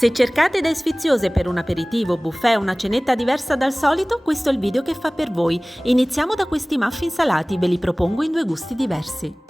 Se cercate idee sfiziose per un aperitivo, buffet o una cenetta diversa dal solito, questo è il video che fa per voi. Iniziamo da questi muffin salati, ve li propongo in due gusti diversi.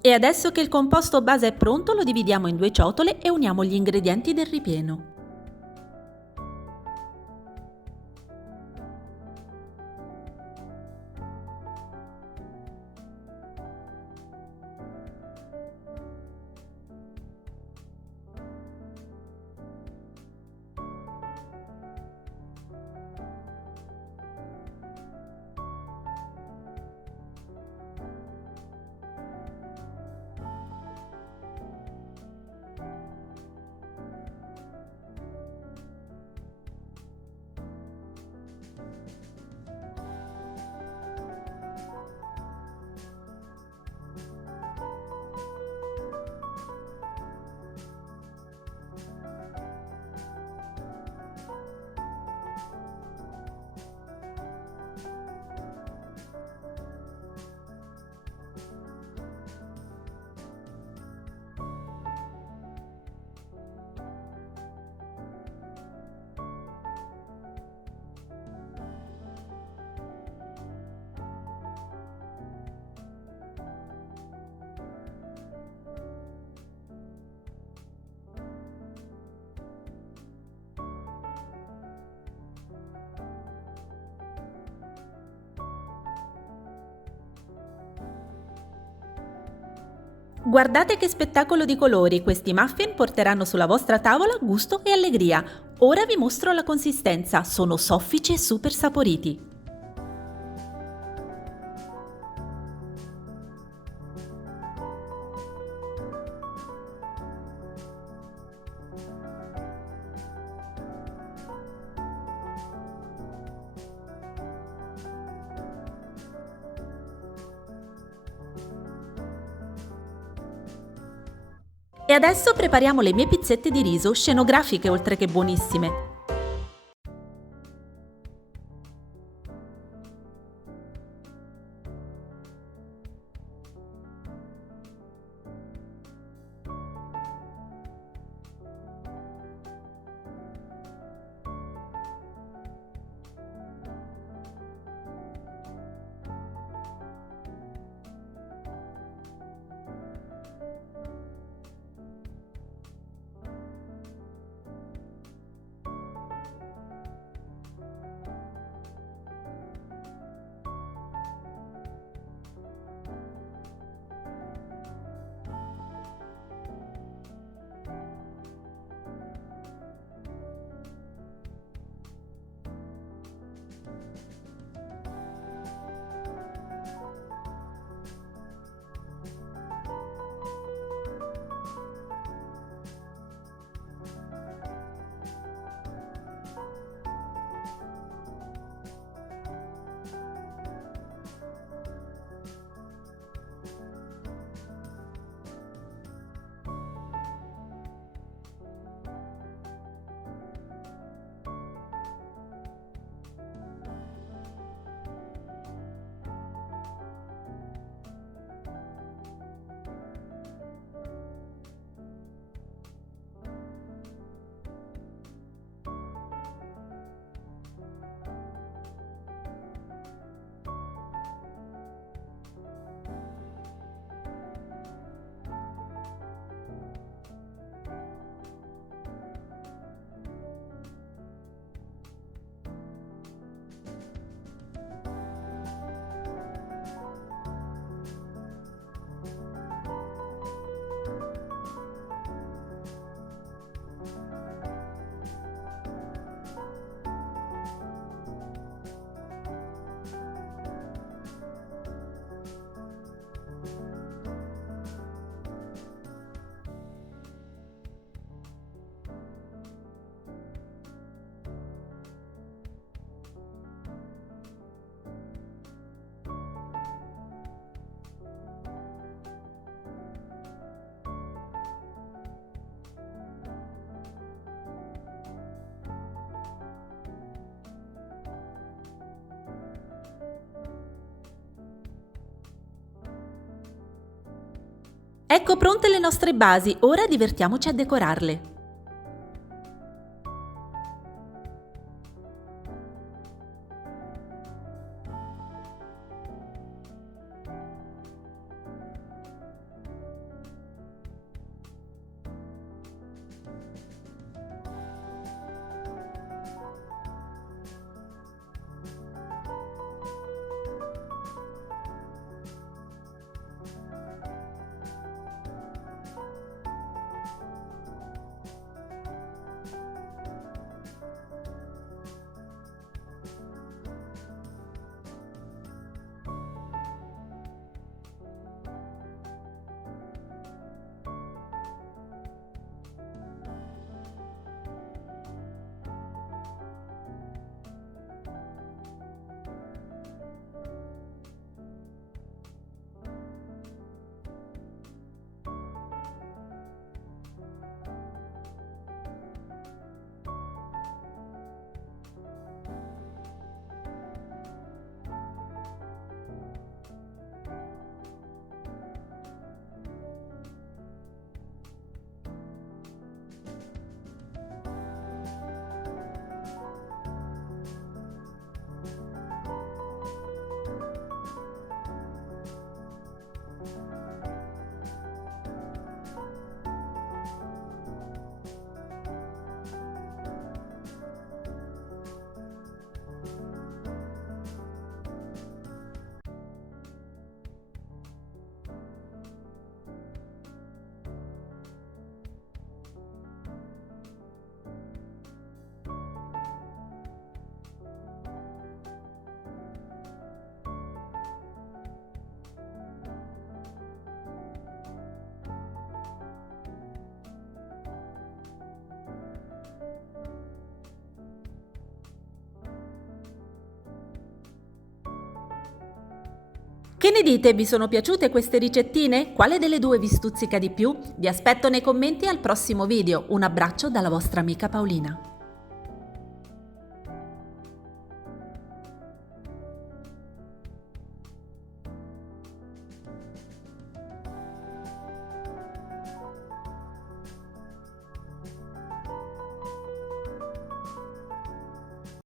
E adesso che il composto base è pronto, lo dividiamo in due ciotole e uniamo gli ingredienti del ripieno. Guardate che spettacolo di colori, questi muffin porteranno sulla vostra tavola gusto e allegria. Ora vi mostro la consistenza, sono soffici e super saporiti. E adesso prepariamo le mie pizzette di riso, scenografiche oltre che buonissime. Ecco pronte le nostre basi, ora divertiamoci a decorarle. Che ne dite? Vi sono piaciute queste ricettine? Quale delle due vi stuzzica di più? Vi aspetto nei commenti al prossimo video. Un abbraccio dalla vostra amica Paolina.